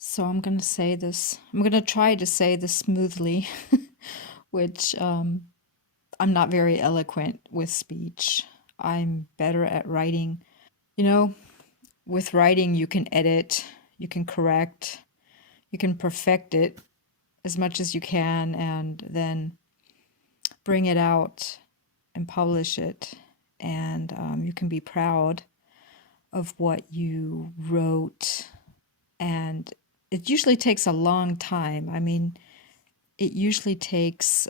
So I'm going to try to say this smoothly, which I'm not very eloquent with speech. I'm better at writing. You know, with writing, you can edit, you can correct, you can perfect it as much as you can, and then bring it out and publish it. And you can be proud of what you wrote. And it usually takes a long time. I mean, it usually takes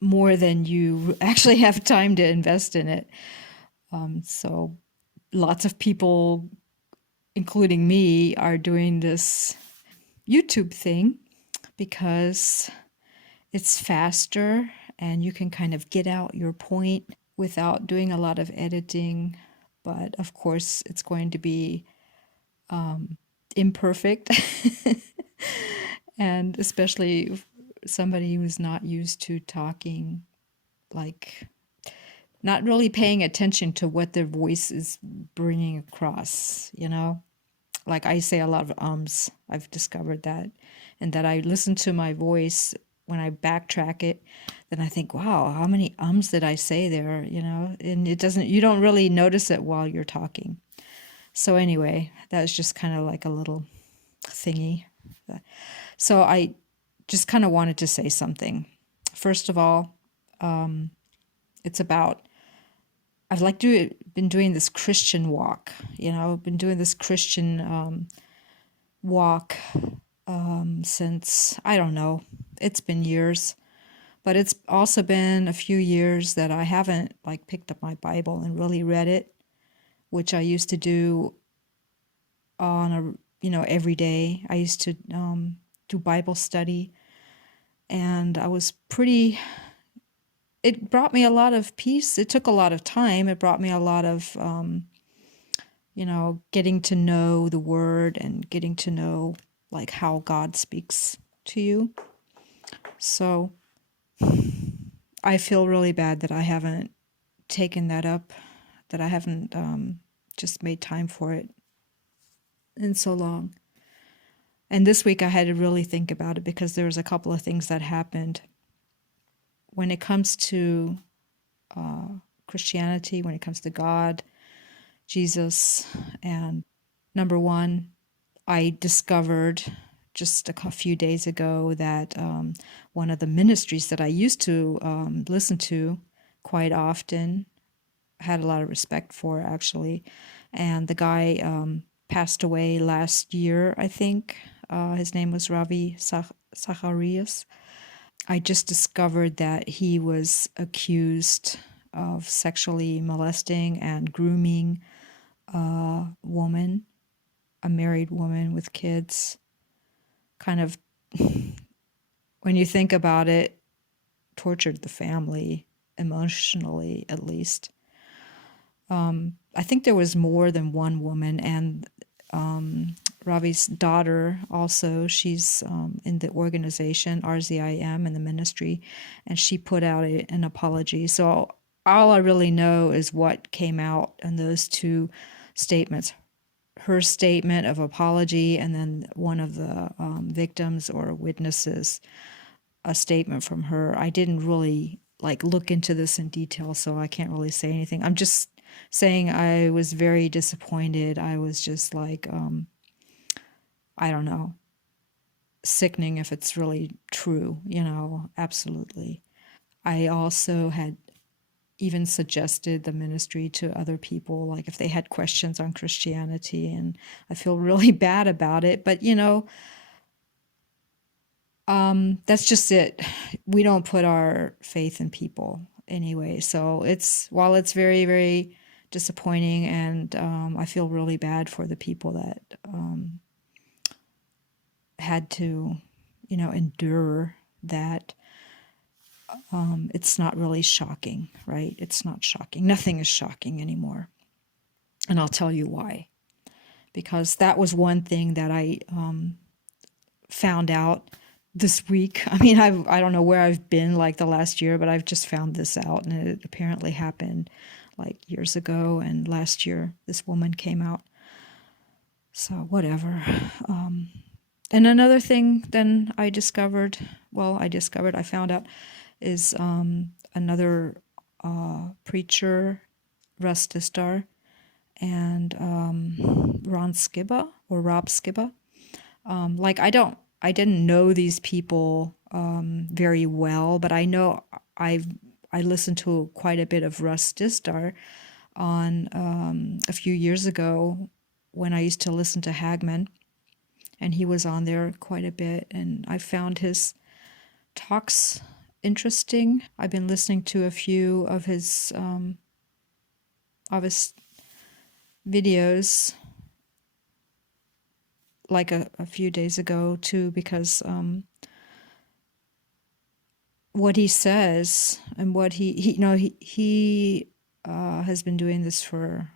more than you actually have time to invest in it. So lots of people, including me, are doing this YouTube thing because it's faster and you can kind of get out your point without doing a lot of editing. But of course, it's going to be imperfect. And especially somebody who's not used to talking, like not really paying attention to what their voice is bringing across, you know? Like I say a lot of ums. I've discovered that. And that I listen to my voice when I backtrack it, then I think, wow, how many ums did I say there, you know? And you don't really notice it while you're talking. So anyway, that's just kind of like a little thingy. So I just kind of wanted to say something. First of all, it's about been doing this Christian walk. You know, been doing this Christian walk since, I don't know, it's been years. But it's also been a few years that I haven't like picked up my Bible and really read it, which I used to do on every day. I used to do Bible study, and it brought me a lot of peace. It took a lot of time. It brought me a lot of, getting to know the Word and getting to know like how God speaks to you. So I feel really bad that I haven't taken that up, that I haven't just made time for it in so long. And this week I had to really think about it because there was a couple of things that happened. When it comes to Christianity, when it comes to God, Jesus, and number one, I discovered just a few days ago that one of the ministries that I used to listen to quite often, had a lot of respect for actually, and the guy passed away last year, I think. His name was Ravi Zacharias. I just discovered that he was accused of sexually molesting and grooming a woman, a married woman with kids. Kind of, when you think about it, tortured the family emotionally, at least. I think there was more than one woman, and Ravi's daughter also, she's in the organization, RZIM, in the ministry, and she put out an apology. So all I really know is what came out in those two statements. Her statement of apology, and then one of the victims or witnesses, a statement from her. I didn't really like look into this in detail, so I can't really say anything. I'm just saying I was very disappointed. I was just like, I don't know, sickening if it's really true, absolutely. I also had even suggested the ministry to other people, like if they had questions on Christianity, and I feel really bad about it. But, that's just it. We don't put our faith in people anyway. So while it's very, very disappointing, and I feel really bad for the people that had to, endure that. It's not really shocking, right? It's not shocking. Nothing is shocking anymore. And I'll tell you why. Because that was one thing that I found out this week. I mean, I don't know where I've been like the last year, but I've just found this out, and it apparently happened like years ago. And last year, this woman came out. So whatever. And another thing then I found out, is another preacher, Russ Dizdar, and Rob Skiba. I didn't know these people very well, but I know I listened to quite a bit of Russ Dizdar on a few years ago when I used to listen to Hagman, and he was on there quite a bit, and I found his talks interesting. I've been listening to a few of his videos, like a few days ago too, because what he says and what he has been doing this for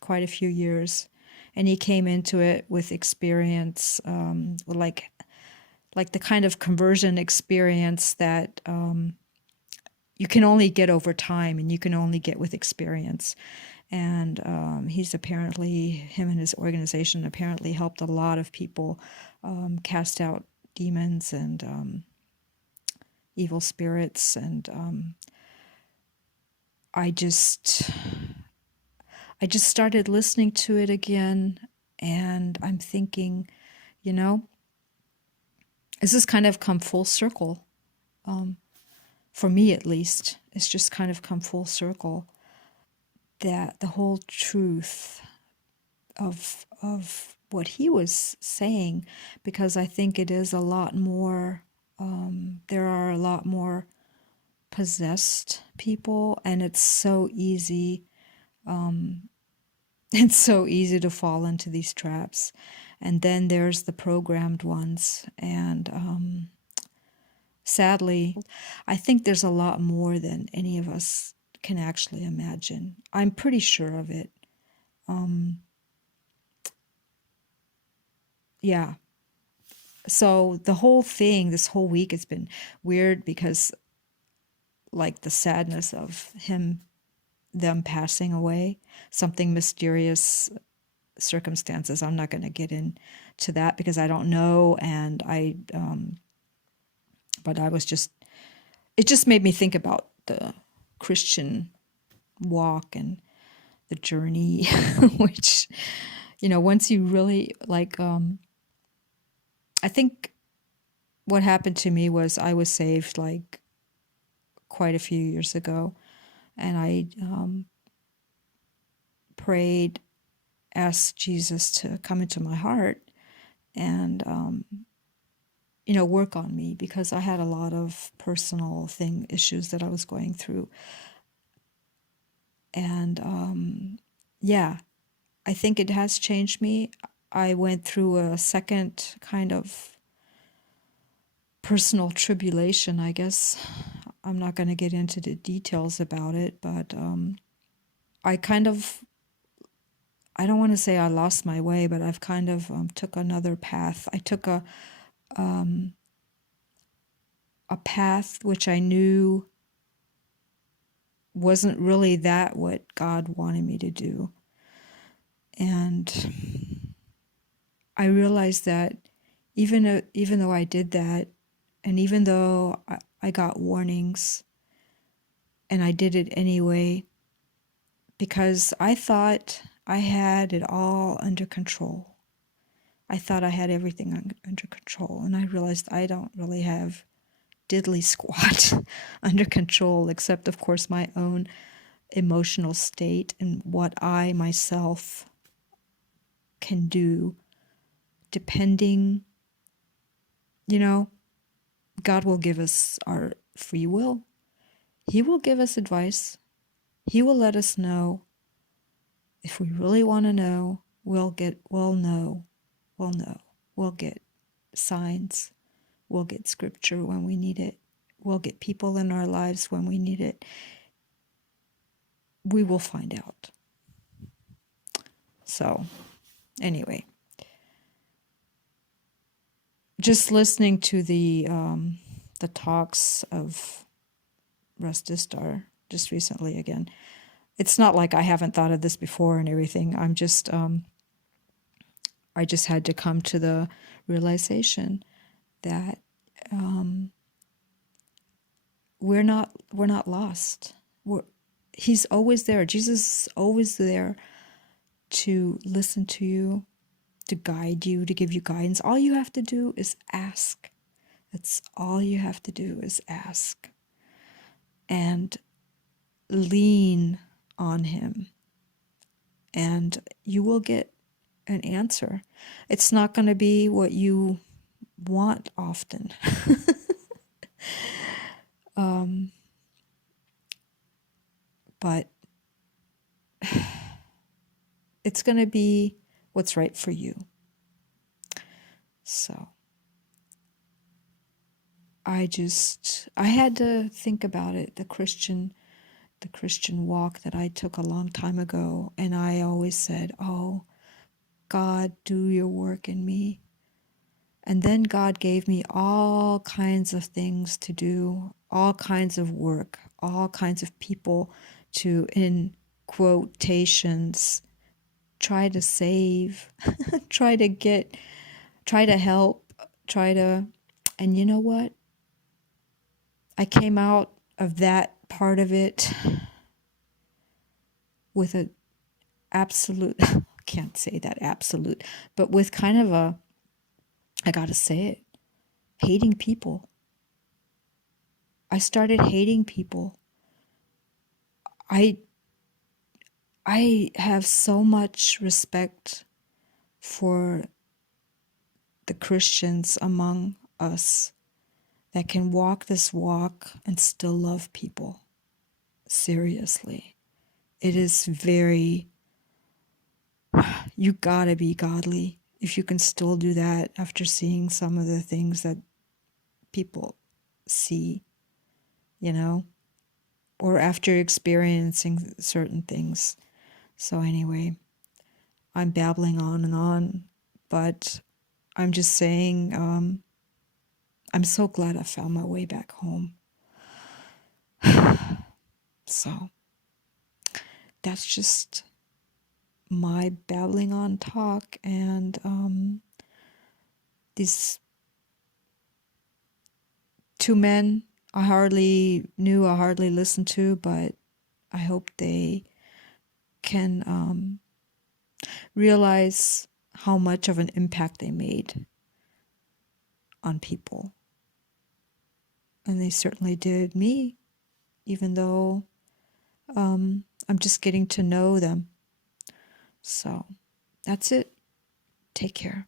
quite a few years, and he came into it with experience, like the kind of conversion experience that you can only get over time and you can only get with experience. And him and his organization apparently helped a lot of people cast out demons and evil spirits. And I just started listening to it again, and I'm thinking, this has kind of come full circle. For me, at least, it's just kind of come full circle, that the whole truth of what he was saying, because I think it is a lot more, there are a lot more possessed people, and it's so easy to fall into these traps. And then there's the programmed ones, and sadly, I think there's a lot more than any of us can actually imagine. I'm pretty sure of it. Yeah. So the whole thing, this whole week, has been weird because, like, the sadness of them passing away, something mysterious circumstances. I'm not going to get into that because I don't know, and but it just made me think about the Christian walk and the journey, which, once you really, I think what happened to me was I was saved like quite a few years ago, and I prayed, asked Jesus to come into my heart and work on me, because I had a lot of personal issues that I was going through. And yeah, I think it has changed me. I went through a second kind of personal tribulation, I guess. I'm not going to get into the details about it, but I don't want to say I lost my way, but I've kind of took another path. I took a path which I knew wasn't really that what God wanted me to do. And I realized that even though I did that, and even though I got warnings, and I did it anyway, because I thought I had it all under control. I thought I had everything under control, and I realized I don't really have diddly squat under control, except, of course, my own emotional state and what I myself can do, depending, God will give us our free will. He will give us advice. He will let us know. If we really want to know, we'll know. We'll get signs. We'll get scripture when we need it. We'll get people in our lives when we need it. We will find out. So, anyway, just listening to the talks of Russ Dizdar just recently again. It's not like I haven't thought of this before and everything. I'm just I just had to come to the realization that we're not lost. He's always there. Jesus is always there to listen to you, to guide you, to give you guidance. All you have to do is ask. That's all you have to do is ask. And lean on him. And you will get an answer. It's not going to be what you want often. But it's going to be what's right for you. So I had to think about it, the Christian walk that I took a long time ago. And I always said, oh, God, do your work in me. And then God gave me all kinds of things to do, all kinds of work, all kinds of people to, in quotations, try to save, try to help, and you know what? I came out of that part of it with a absolute, I can't say that absolute, but with kind of I gotta say it, hating people. I started hating people. I have so much respect for the Christians among us that can walk this walk and still love people. Seriously. It is you gotta be godly if you can still do that after seeing some of the things that people see, or after experiencing certain things. So anyway, I'm babbling on, but I'm just saying, I'm so glad I found my way back home. So that's just my babbling on talk, and these two men I hardly knew, I hardly listened to, but I hope they can realize how much of an impact they made on people. And they certainly did me, even though I'm just getting to know them. So that's it. Take care.